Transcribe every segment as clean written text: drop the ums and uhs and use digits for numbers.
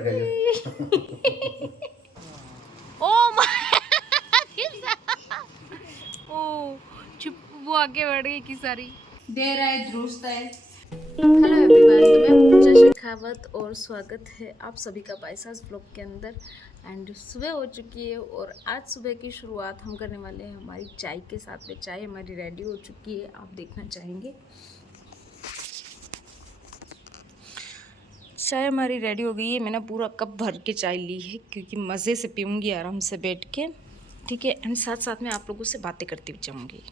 गई। ओ ओ चुप, वो आगे बढ़ गई की सारी दे रहा है दुरुस्त है। हेलो एवरीवन, तो मैं पूजा शेखावत और स्वागत है आप सभी का बाईसास ब्लॉग के अंदर। एंड सुबह हो चुकी है और आज सुबह की शुरुआत हम करने वाले हैं हमारी चाय के साथ में। चाय हमारी रेडी हो चुकी है, आप देखना चाहेंगे। चाय हमारी रेडी हो गई है। मैंने पूरा कप भर के चाय ली है क्योंकि मज़े से पीऊँगी आराम से बैठ के, ठीक है। एंड साथ साथ में आप लोगों से बातें करती हुई जाऊँगी।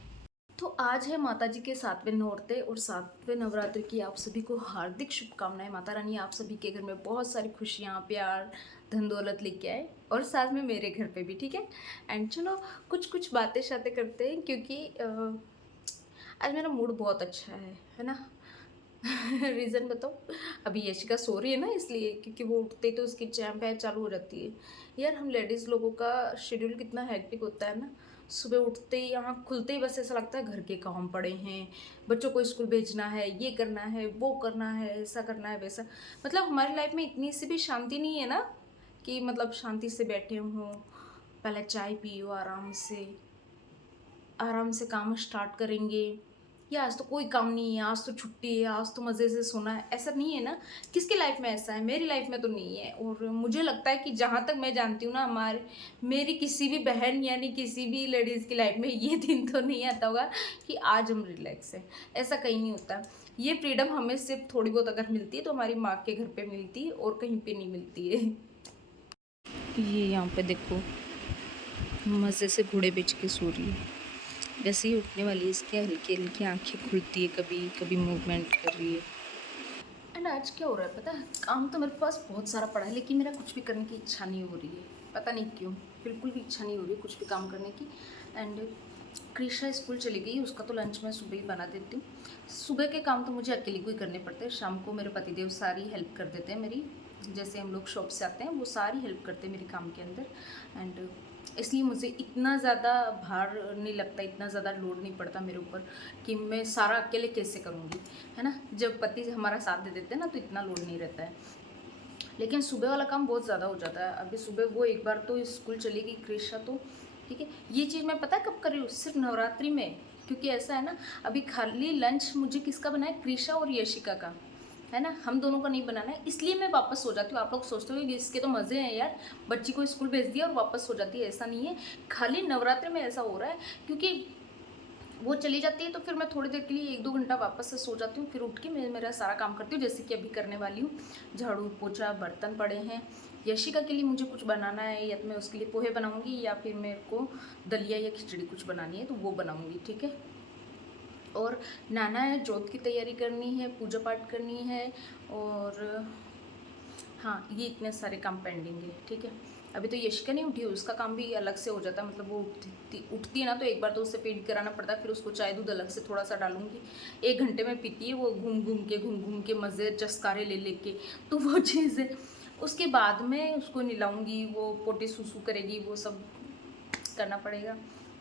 तो आज है माता जी के 7वें नौरते और 7वें नवरात्रि की आप सभी को हार्दिक शुभकामनाएं। माता रानी आप सभी के घर में बहुत सारी खुशियाँ, प्यार, धन दौलत लेके आए और साथ में मेरे घर पे भी, ठीक है। एंड चलो कुछ बातें शातें करते हैं क्योंकि आज मेरा मूड बहुत अच्छा है ना। रीज़न बताओ, अभी यशिका सो रही है ना, इसलिए क्योंकि वो उठते ही तो उसकी चैम पैर चालू हो जाती है। यार हम लेडीज़ लोगों का शेड्यूल कितना हेक्टिक होता है ना। सुबह उठते ही, आँख खुलते ही बस ऐसा लगता है घर के काम पड़े हैं, बच्चों को स्कूल भेजना है, ये करना है, वो करना है, ऐसा करना है, वैसा। मतलब हमारी लाइफ में इतनी सी भी शांति नहीं है ना कि मतलब शांति से बैठे हों, पहले चाय पियो, आराम से काम स्टार्ट करेंगे, या आज तो कोई काम नहीं है, आज तो छुट्टी है, आज तो मज़े से सोना है, ऐसा नहीं है ना। किसकी लाइफ में ऐसा है? मेरी लाइफ में तो नहीं है। और मुझे लगता है कि जहाँ तक मैं जानती हूँ ना, मेरी किसी भी बहन यानी किसी भी लेडीज़ की लाइफ में ये दिन तो नहीं आता होगा कि आज हम रिलैक्स हैं। ऐसा कहीं नहीं होता। ये फ्रीडम हमें सिर्फ थोड़ी बहुत अगर मिलती है तो हमारी माँ के घर पर मिलती है और कहीं पर नहीं मिलती है। ये यहाँ पे देखो मज़े से घोड़े बेच के सो रही है। जैसे ही उठने वाली है, इसकी हल्की हल्की आंखें खुलती है, कभी कभी मूवमेंट कर रही है। एंड आज क्या हो रहा है पता है? काम तो मेरे पास बहुत सारा पड़ा है लेकिन मेरा कुछ भी करने की इच्छा नहीं हो रही है। पता नहीं क्यों, बिल्कुल भी इच्छा नहीं हो रही है कुछ भी काम करने की। एंड कृषा स्कूल चली गई, उसका तो लंच मैं सुबह ही बना देती हूँ। सुबह के काम तो मुझे अकेले को ही करने पड़ते हैं। शाम को मेरे पतिदेव सारी हेल्प कर देते हैं मेरी। जैसे हम लोग शॉप से आते हैं वो सारी हेल्प करते हैं मेरे काम के अंदर। एंड इसलिए मुझे इतना ज़्यादा भार नहीं लगता, इतना ज़्यादा लोड नहीं पड़ता मेरे ऊपर कि मैं सारा अकेले कैसे करूँगी, है ना। जब पति हमारा साथ दे देते हैं ना तो इतना लोड नहीं रहता है। लेकिन सुबह वाला काम बहुत ज़्यादा हो जाता है। अभी सुबह वो एक बार तो स्कूल चली गई कृषा, तो ठीक है। ये चीज़ मैं पता है कब कर रही हूँ? सिर्फ नवरात्रि में। क्योंकि ऐसा है ना, अभी खाली लंच मुझे किसका बना है? कृषा और यशिका का, है ना। हम दोनों का नहीं बनाना है, इसलिए मैं वापस सो जाती हूँ। आप लोग सोचते हो कि इसके तो मज़े हैं यार, बच्ची को स्कूल भेज दिया और वापस सो जाती है। ऐसा नहीं है, खाली नवरात्रि में ऐसा हो रहा है क्योंकि वो चली जाती है तो फिर मैं थोड़ी देर के लिए 1-2 घंटा वापस से सो जाती हूँ। फिर उठ के मैं मेरा सारा काम करती हूँ, जैसे कि अभी करने वाली हूँ। झाड़ू पोछा, बर्तन पड़े हैं। यशिका के लिए मुझे कुछ बनाना है, या तो मैं उसके लिए पोहे बनाऊँगी या फिर मेरे को दलिया या खिचड़ी कुछ बनानी है तो वो बनाऊँगी, ठीक है। और नाना है, जोत की तैयारी करनी है, पूजा पाठ करनी है। और हाँ, ये इतने सारे काम पेंडिंग है, ठीक है। अभी तो यशिका नहीं उठी है, उसका काम भी अलग से हो जाता है। मतलब वो उठती है ना तो एक बार तो उससे फीड कराना पड़ता है, फिर उसको चाय दूध अलग से थोड़ा सा डालूंगी। 1 घंटे में पीती है वो, घूम घूम के मज़े चस्कारे ले लेके, तो वो चीज़ है। उसके बाद में उसको नहलाऊंगी, वो पोटी सूसू करेगी, वो सब करना पड़ेगा।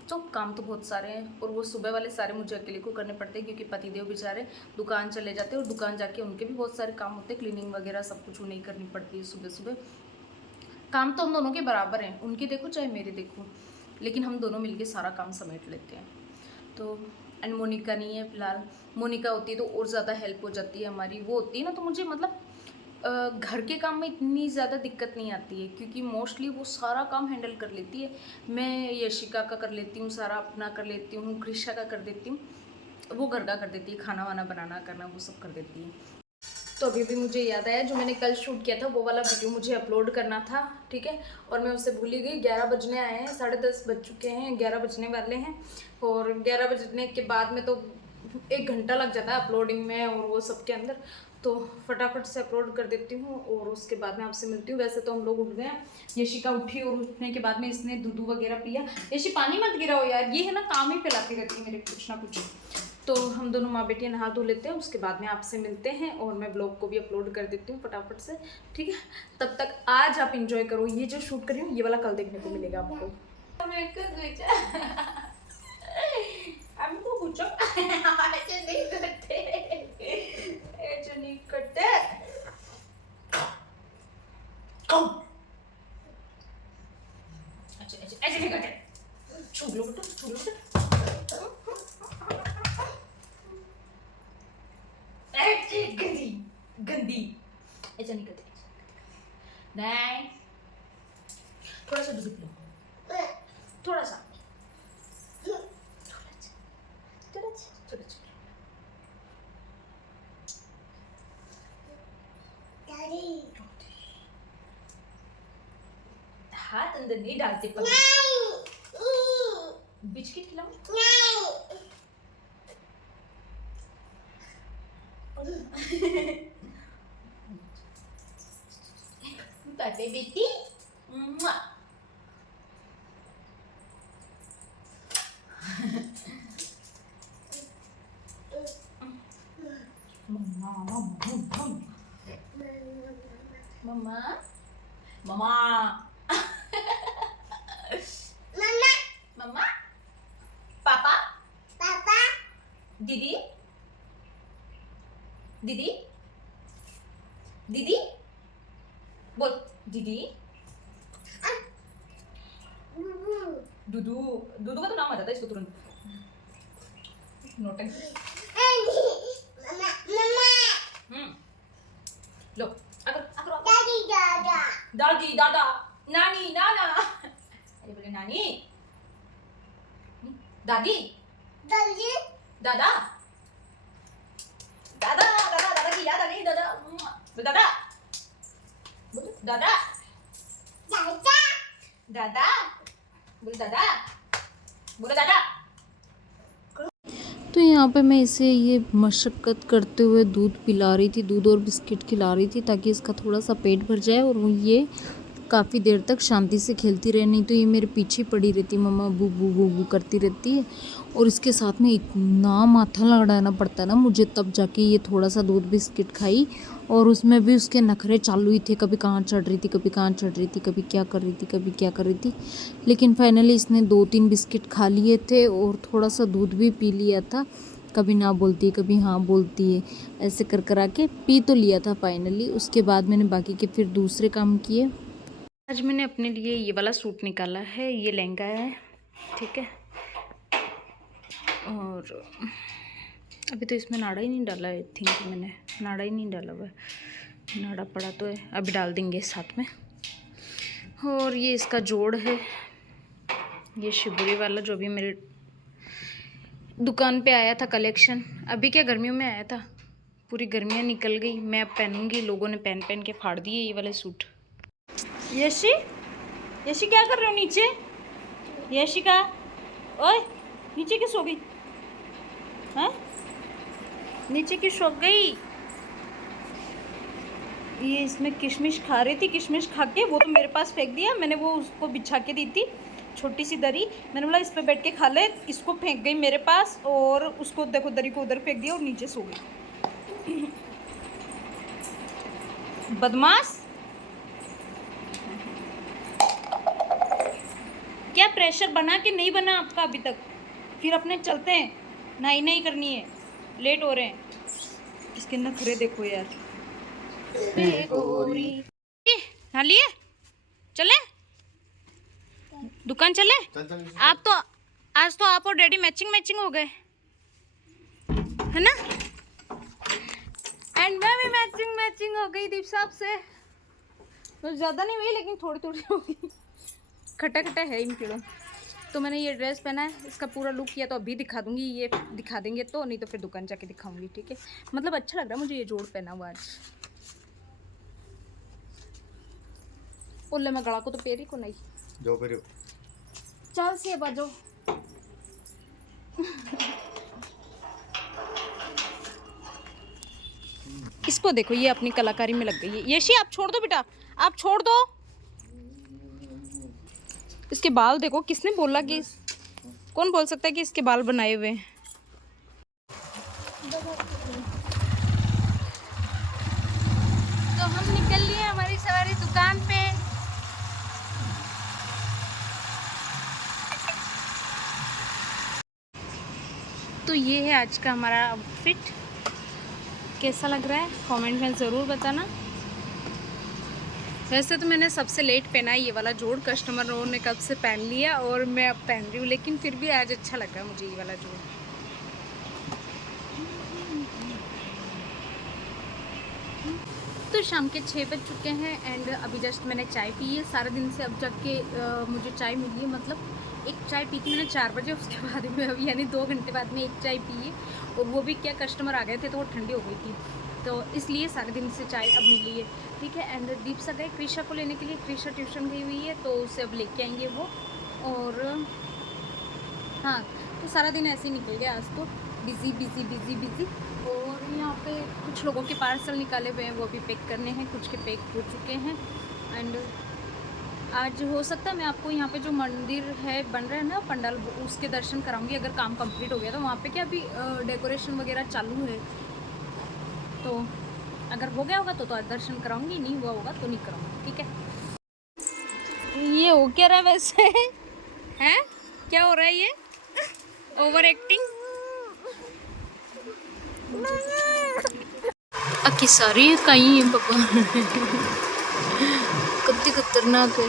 तो काम तो बहुत सारे हैं और वो सुबह वाले सारे मुझे अकेले को करने पड़ते हैं क्योंकि पतिदेव बेचारे दुकान चले जाते हैं और दुकान जाके उनके भी बहुत सारे काम होते हैं, क्लीनिंग वगैरह सब कुछ उन्हें करनी पड़ती है सुबह सुबह। काम तो हम दोनों के बराबर हैं, उनके देखो चाहे मेरे देखो, लेकिन हम दोनों मिलके सारा काम समेट लेते हैं। तो एंड मोनिका नहीं है फिलहाल। मोनिका होती है तो और ज़्यादा हेल्प हो जाती है हमारी। वो होती है ना तो मुझे मतलब घर के काम में इतनी ज़्यादा दिक्कत नहीं आती है क्योंकि मोस्टली वो सारा काम हैंडल कर लेती है। मैं यशिका का कर लेती हूँ, सारा अपना कर लेती हूँ, कृषा का कर देती हूँ, वो घर का कर देती है, खाना वाना बनाना करना वो सब कर देती है। तो अभी भी मुझे याद आया, जो मैंने कल शूट किया था वो वाला वीडियो मुझे अपलोड करना था, ठीक है। और मैं उससे भूल ही गई। 11 बजने आए हैं, 10:30 बज चुके हैं, 11 बजने वाले हैं। और 11 बजने के बाद में तो 1 घंटा लग जाता है अपलोडिंग में और वो सब के अंदर। तो फटाफट से अपलोड कर देती हूँ और उसके बाद में आपसे मिलती हूँ। वैसे तो हम लोग उठ गए हैं, यशिका उठी और उठने के बाद में इसने दूध वगैरह पिया। यशी पानी मत गिराओ यार, ये है ना काम ही फैलाती रहती है मेरे कुछ ना कुछ। तो हम दोनों माँ बेटी नहा धो लेते हैं, उसके बाद में आपसे मिलते हैं और मैं ब्लॉग को भी अपलोड कर देती हूँ फटाफट से, ठीक है। तब तक आज आप इंजॉय करो, ये जो शूट कर रही हूँ ये वाला कल देखने को मिलेगा आपको। नहीं, थोड़ा सा दूध पिलो, थोड़ा सा, थोड़ा सा। हाथ अंदर नहीं डालते पर बिस्किट खिलाओ। ताते बेटी मम्मा मम्मा मम्मा मम्मा पापा पापा दीदी दीदी दीदी बोल दीदी। दूधू दूधू का तो नाम आ जाता है इसको तुरंत। नोटंकी। लो अगर दादी दादा दादी दादा नानी नाना अरे बोले नानी दादी दादी दादा दादा दादा दादा की याद आ गई दादा दादा दादा दादा दादा बोल दादा बोलो दादा। तो यहाँ पे मैं इसे ये मशक्क़त करते हुए दूध पिला रही थी, दूध और बिस्किट खिला रही थी ताकि इसका थोड़ा सा पेट भर जाए और ये काफ़ी देर तक शांति से खेलती रहे। नहीं तो ये मेरे पीछे पड़ी रहती, मम्मा बू बू बू बू करती रहती है और इसके साथ में इतना माथा लड़ाना पड़ता है ना मुझे, तब जाके ये थोड़ा सा दूध बिस्किट खाई। और उसमें भी उसके नखरे चालू ही थे, कभी कहाँ चढ़ रही थी, कभी कहाँ चढ़ रही थी, कभी क्या कर रही थी, कभी क्या कर रही थी। लेकिन फाइनली इसने 2-3 बिस्किट खा लिए थे और थोड़ा सा दूध भी पी लिया था। कभी ना बोलती है, कभी हाँ बोलती है, ऐसे कर करा के पी तो लिया था फाइनली। उसके बाद मैंने बाकी के फिर दूसरे काम किए। आज मैंने अपने लिए ये वाला सूट निकाला है, ये लहंगा है, ठीक है। और अभी तो इसमें नाड़ा ही नहीं डाला है, थिंक मैंने नाड़ा ही नहीं डाला हुआ है, नाड़ा पड़ा तो है, अभी डाल देंगे साथ में। और ये इसका जोड़ है, ये शिबुरी वाला जो भी मेरे दुकान पे आया था कलेक्शन। अभी क्या गर्मियों में आया था, पूरी गर्मियाँ निकल गई, मैं अब पहनूंगी। लोगों ने पहन पहन के फाड़ दिए ये वाले सूट। यशी यशी क्या कर रहे हो नीचे? यशिका ओए नीचे किस हो गई? हाँ नीचे किस हो गई? ये इसमें किशमिश खा रही थी, किशमिश खा के वो तो मेरे पास फेंक दिया। मैंने वो उसको बिछा के दी थी छोटी सी दरी, मैंने बोला इस पे बैठ के खा ले, इसको फेंक गई मेरे पास और उसको देखो दरी को उधर फेंक दिया और नीचे सो गई। बदमाश। क्या प्रेशर बना कि नहीं बना आपका अभी तक? फिर अपने चलते हैं, नहाई नहीं करनी है, लेट हो रहे हैं। इसके नखरे देखो यार। नहा लिए? चले दुकान चले? आप तो आज तो आप और डैडी मैचिंग मैचिंग हो गए है ना? एंड मैं भी मैचिंग मैचिंग हो गई दीप साहब से। तो ज़्यादा नहीं हुई लेकिन थोड़ी थोड़ी हो गई। खट्टा खट्टा है इन कीड़ों। तो मैंने ये ड्रेस पहना है, इसका पूरा लुक किया तो अभी दिखा दूंगी, ये दिखा देंगे तो, नहीं तो फिर दुकान जाके दिखाऊंगी, ठीक है। मतलब अच्छा लग रहा है मुझे ये जोड़ पहना हुआ आज। ओले मैं गला को तो पेरी को नहीं जो पेरी चल से बजो। इसको देखो, ये अपनी कलाकारी में लग गई है। यशी आप छोड़ दो बेटा, आप छोड़ दो। इसके बाल देखो, किसने बोला कि कौन बोल सकता है कि इसके बाल बनाए हुए हैं? तो हम निकल लिए हमारी सवारी दुकान पे। तो ये है आज का हमारा आउटफिट। कैसा लग रहा है कमेंट में ज़रूर बताना। वैसे तो मैंने सबसे लेट पहना है ये वाला जोड़, कस्टमरों ने कब से पहन लिया और मैं अब पहन रही हूँ, लेकिन फिर भी आज अच्छा लग रहा है मुझे ये वाला जोड़। तो शाम के 6 बज चुके हैं एंड अभी जस्ट मैंने चाय पी है। सारे दिन से अब जाके मुझे चाय मिली है, मतलब एक चाय पी थी मैंने 4 बजे, उसके बाद में अभी यानी 2 घंटे बाद में एक चाय पी है, और वो भी क्या कस्टमर आ गए थे तो वो ठंडी हो गई थी, तो इसलिए सारे दिन से चाय अब मिली है। ठीक है, एंड दीपसा गए क्रिशा को लेने के लिए, क्रिशा ट्यूशन गई हुई है तो उसे अब लेके आएंगे वो। और हाँ, तो सारा दिन ऐसे ही निकल गया आज तो, बिज़ी बिज़ी बिज़ी बिज़ी। और यहाँ पे कुछ लोगों के पार्सल निकाले हुए हैं, वो भी पैक करने हैं, कुछ के पैक हो चुके हैं। एंड आज हो सकता है मैं आपको यहाँ पे जो मंदिर है बन रहा है ना पंडाल, उसके दर्शन कराऊंगी अगर काम कंप्लीट हो गया तो। वहाँ पे क्या अभी डेकोरेशन वगैरह चालू है, तो अगर हो गया होगा तो आज दर्शन कराऊंगी, नहीं हुआ होगा तो नहीं कराऊंगी। ठीक है, ये हो क्या रहा है वैसे हैं, क्या हो रहा है ये ओवर एक्टिंग? अकी सारी कहीं है पापा कितनी खतरनाक है।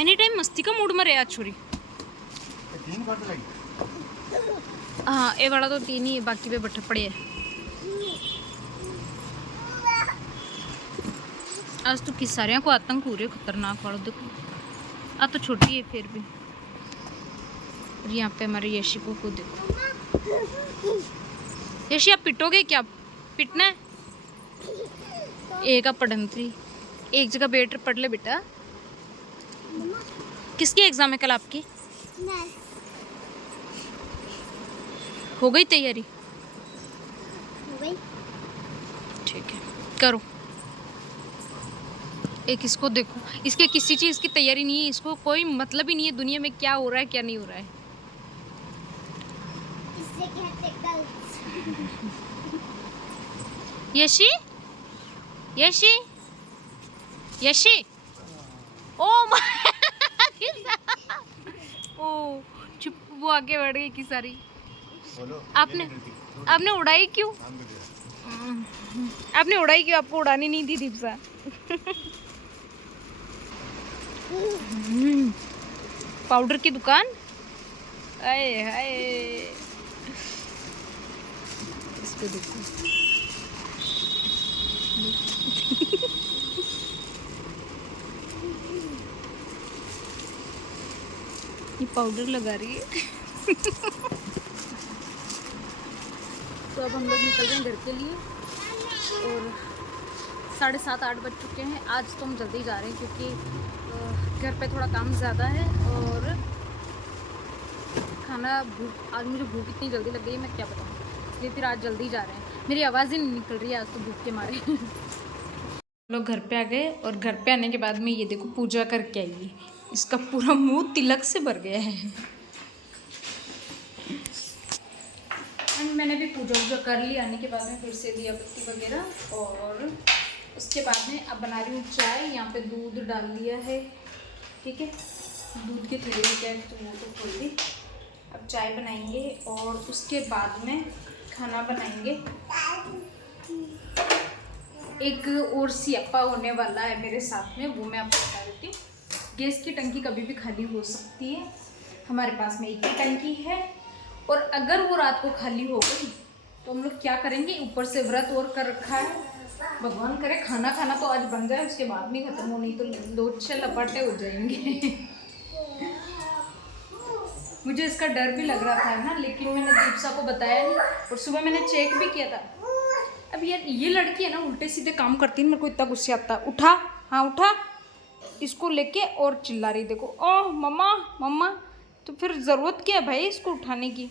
एनी टाइम मस्ती का मूड में रहे आज छोरी। हाँ, ये वाला तो 3 ही है, बाकी पे बट्ठे पड़े हैं। आज तो किस सारे को आतंक हो रहे खतरनाक वाला, देखो आ तो छोटी है फिर भी। और यहाँ पे हमारे यशी को देखो। यशी आप पिटोगे क्या? पिटना है? एक आप पढ़ंती एक जगह बैठ पढ़ ले बेटा। किसकी एग्जाम है कल आपकी? हो गई तैयारी? हो गई। ठीक है, करो। एक इसको देखो, इसके किसी चीज़ की तैयारी नहीं है, इसको कोई मतलब ही नहीं है दुनिया में क्या हो रहा है क्या नहीं हो रहा है। इससे कहते गर्ल्स। यशी यशी यशी, ओ ओ चुप, वो आगे बढ़ गई की सारी। आपने उड़ाई क्यों? आपने उड़ाई क्यों? आपको उड़ानी नहीं थी दीपसा। पाउडर की दुकान, आए हाय, इसको देखो। ये पाउडर लगा रही है। तो अब हम लोग निकल रहे हैं घर के लिए, और 7:30-8 बज चुके हैं। आज तो हम जल्दी जा रहे हैं क्योंकि घर पे थोड़ा काम ज़्यादा है, और खाना आज मुझे भूख इतनी जल्दी लग गई है मैं क्या बताऊँ, इसलिए फिर आज जल्दी जा रहे हैं। मेरी आवाज़ ही नहीं निकल रही है आज तो भूख के मारे। लोग घर पे आ गए, और घर पे आने के बाद में ये देखो पूजा करके आई, इसका पूरा मुंह तिलक से भर गया है। एंड मैंने भी पूजा वूजा कर ली, आने के बाद में फिर से दिया बत्ती वगैरह, और उसके बाद में अब बना रही हूँ चाय। यहाँ पे दूध डाल दिया है, ठीक है, दूध के थैले में क्या है तो वो तो खोल दी। अब चाय बनाएंगे और उसके बाद में खाना बनाएंगे। एक और सियापा होने वाला है मेरे साथ में, वो मैं आपको बता देती हूँ। गैस की टंकी कभी भी खाली हो सकती है, हमारे पास में एक ही टंकी है, और अगर वो रात को खाली हो गई तो हम लोग क्या करेंगे, ऊपर से व्रत और कर रखा है, भगवान करे खाना खाना तो आज बन जाए, उसके बाद नहीं खत्म हो, नहीं तो लोचे लपाटे हो जाएंगे। मुझे इसका डर भी लग रहा था ना, लेकिन मैंने दीपसा को बताया नहीं, और सुबह मैंने चेक भी किया था। अब यार ये लड़की है ना, उल्टे सीधे काम करती है, मेरे को इतना गुस्सा आता है। उठा, हाँ उठा, इसको लेके और चिल्ला रही, देखो ओह मम्मा मम्मा, तो फिर ज़रूरत क्या है भाई इसको उठाने की?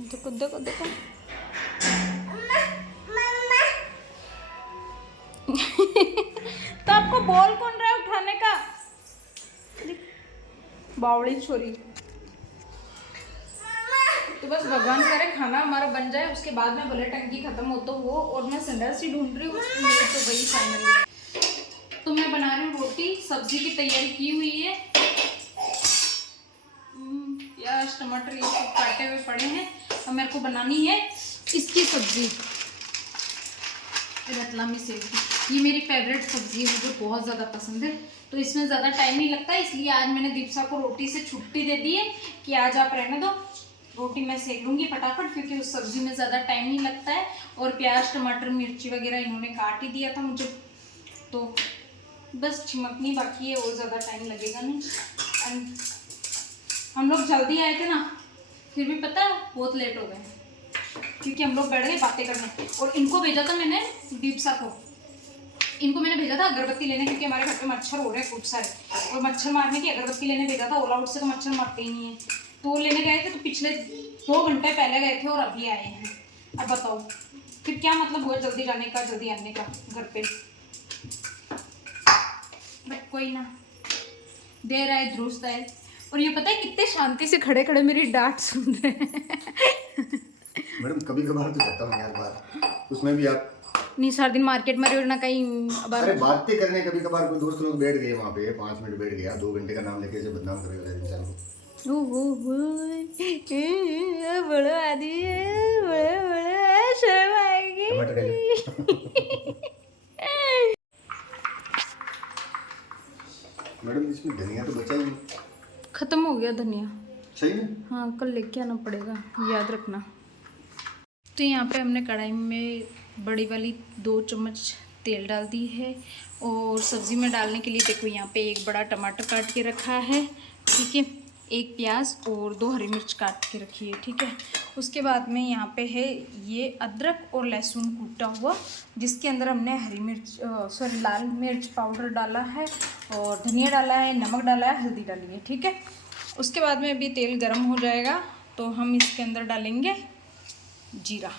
देखो देखो देखो। तो आपको बोल कौन रहा है उठाने का? बावड़ी छोरी। तो बस भगवान करे खाना हमारा बन जाए, उसके बाद में भले टंकी खत्म हो तो वो, और मैं संडास ही ढूंढ रही हूँ, मेरे तो वही फाइनली। तो मैं बना रही हूँ रोटी, सब्जी की तैयारी की हुई है, प्याज टमाटर ये सब काटे हुए पड़े हैं। अब मेरे को बनानी है इसकी सब्जी, रतलामी सेव की। ये मेरी फेवरेट सब्जी है, मुझे बहुत ज़्यादा पसंद है, तो इसमें ज़्यादा टाइम नहीं लगता, इसलिए आज मैंने दीपसा को रोटी से छुट्टी दे दी है कि आज आप रहने दो, रोटी मैं सेक लूँगी फटाफट, क्योंकि उस सब्ज़ी में ज़्यादा टाइम नहीं लगता है। और प्याज टमाटर मिर्ची वगैरह इन्होंने काट ही दिया था मुझे, तो बस चिमकनी बाकी है और ज़्यादा टाइम लगेगा नहीं। एंड हम लोग जल्दी आए थे ना, फिर भी पता है बहुत लेट हो गए, क्योंकि हम लोग बैठ गए बातें करने। और इनको भेजा था मैंने, दीपसा को, इनको मैंने भेजा था अगरबत्ती लेने, क्योंकि हमारे घर पे मच्छर हो रहे हैं खूब सारे, और मच्छर मारने की अगरबत्ती लेने भेजा था। ऑल आउट से तो मच्छर मारते ही नहीं है, तो लेने गए थे, तो पिछले 2 घंटे पहले गए थे और अभी आए हैं। अब बताओ फिर क्या मतलब हुआ जल्दी जाने का जल्दी आने का घर पे। बट कोई ना, देर आए दुरुस्त आए। और ये पता है कितने शांति से खड़े खड़े मेरी डांट सुन रहे हैं। मैडम कभी कभार तो करता हूँ यार बात, उसमें भी आप नहीं सारा दिन मार्केट में रहो ना कहीं। अरे बातें करने कभी कभार कोई दोस्त लोग बैठ गए वहाँ पे 5 मिनट बैठ गया, 2 घंटे का नाम लेके ऐसे बदनाम करेगा इंसान को। बड़ो आदमी है, बड़ो शर्म आएगी। टमाटर खा ले। मैडम इसमें धनिया तो बचा ही नहीं। खत्म हो गया धनिया। सही में? हाँ कल लेके आना पड़ेगा, याद रखना। तो यहाँ पे हमने कढ़ाई में बड़ी वाली 2 चम्मच तेल डाल दी है, और सब्ज़ी में डालने के लिए देखो यहाँ पे 1 बड़ा टमाटर काट के रखा है, ठीक है, 1 प्याज और 2 हरी मिर्च काट के रखी है, ठीक है। उसके बाद में यहाँ पे है ये अदरक और लहसुन कूटा हुआ, जिसके अंदर हमने लाल मिर्च पाउडर डाला है, और धनिया डाला है, नमक डाला है, हल्दी डाली है, ठीक है। उसके बाद में अभी तेल गर्म हो जाएगा तो हम इसके अंदर डालेंगे जीरा।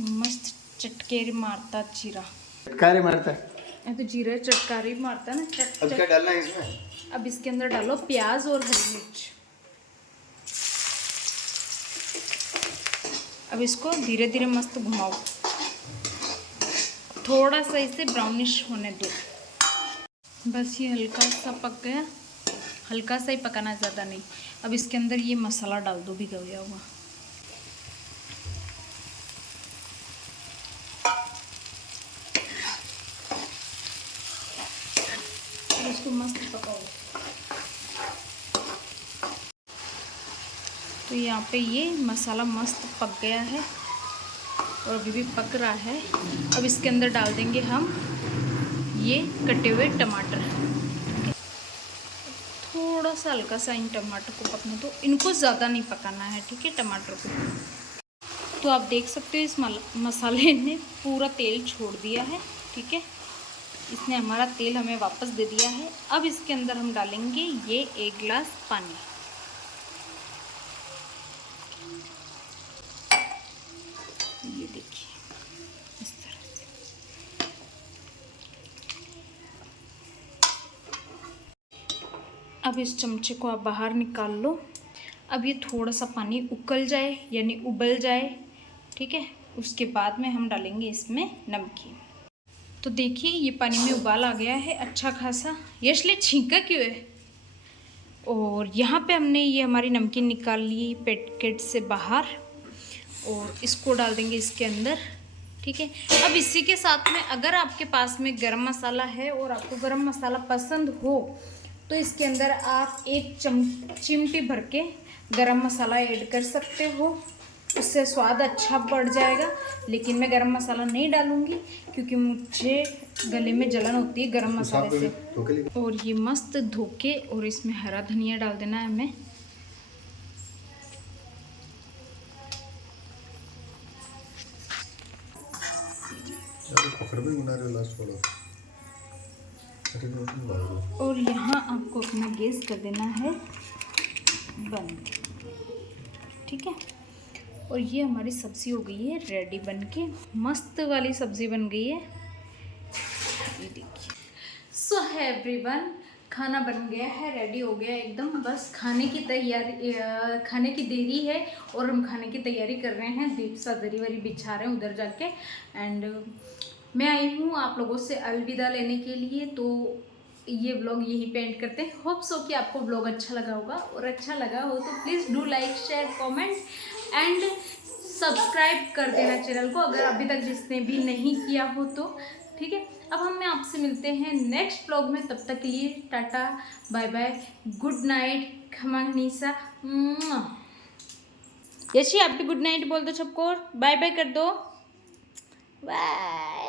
मस्त चटकेरी मारता जीरा, चटकारे मारता है। ये तो जीरा चटकारी मारता है ना, चट अब चट। क्या डालना है इसमें? अब इसके अंदर डालो प्याज और हरी मिर्च। अब इसको धीरे धीरे मस्त घुमाओ, थोड़ा सा इसे ब्राउनिश होने दो। बस ये हल्का सा पक गया, हल्का सा ही पकाना, ज़्यादा नहीं। अब इसके अंदर ये मसाला डाल दो भिगा हुआ। इसको मस्त पकाओ। तो यहाँ पे ये मसाला मस्त पक गया है और अभी भी पक रहा है। अब इसके अंदर डाल देंगे हम ये कटे हुए टमाटर। थोड़ा सा हल्का सा इन टमाटर को पकने दो, इनको ज़्यादा नहीं पकाना है, ठीक है, टमाटर को। तो आप देख सकते हो इस मसाले ने पूरा तेल छोड़ दिया है, ठीक है, इसने हमारा तेल हमें वापस दे दिया है। अब इसके अंदर हम डालेंगे ये 1 गिलास पानी। ये देखिए इस तरह से। अब इस चमचे को आप बाहर निकाल लो। अब ये थोड़ा सा पानी उकल जाए यानी उबल जाए, ठीक है, उसके बाद में हम डालेंगे इसमें नमकीन। तो देखिए ये पानी में उबाल आ गया है अच्छा खासा। यशले छींका क्यों है? और यहाँ पे हमने ये हमारी नमकीन निकाल ली पैकेट से बाहर, और इसको डाल देंगे इसके अंदर, ठीक है। अब इसी के साथ में अगर आपके पास में गरम मसाला है और आपको गरम मसाला पसंद हो तो इसके अंदर आप 1 चिमटी भर के गरम मसाला ऐड कर सकते हो, उससे स्वाद अच्छा बढ़ जाएगा। लेकिन मैं गरम मसाला नहीं डालूंगी क्योंकि मुझे गले में जलन होती है गरम मसाले से। और ये मस्त धोके और इसमें हरा धनिया डाल देना है हमें। और यहाँ आपको अपना गैस कर देना है बंद, ठीक है। और ये हमारी सब्ज़ी हो गई है रेडी बनके, मस्त वाली सब्ज़ी बन गई है, ये देखिए। सो है एवरीवन, खाना बन गया है, रेडी हो गया एकदम। बस खाने की तैयारी, खाने की देरी है और हम खाने की तैयारी कर रहे हैं। दीपसा दरी वरी बिछा रहे हैं उधर जाके। एंड मैं आई हूँ आप लोगों से अलविदा लेने के लिए, तो ये व्लॉग यहीं पे एंड करते हैं। होप सो कि आपको व्लॉग अच्छा लगा होगा, और अच्छा लगा हो तो please do like share comment and subscribe कर देना चैनल को, अगर अभी तक जिसने भी नहीं किया हो तो, ठीक है, अब हम आपसे मिलते हैं नेक्स्ट व्लॉग में। तब तक के लिए टाटा बाय बाय, गुड नाइट, खमा गनीसा। यशी आप भी गुड नाइट बोल दो सबको, बाय बाय कर दो, बाय।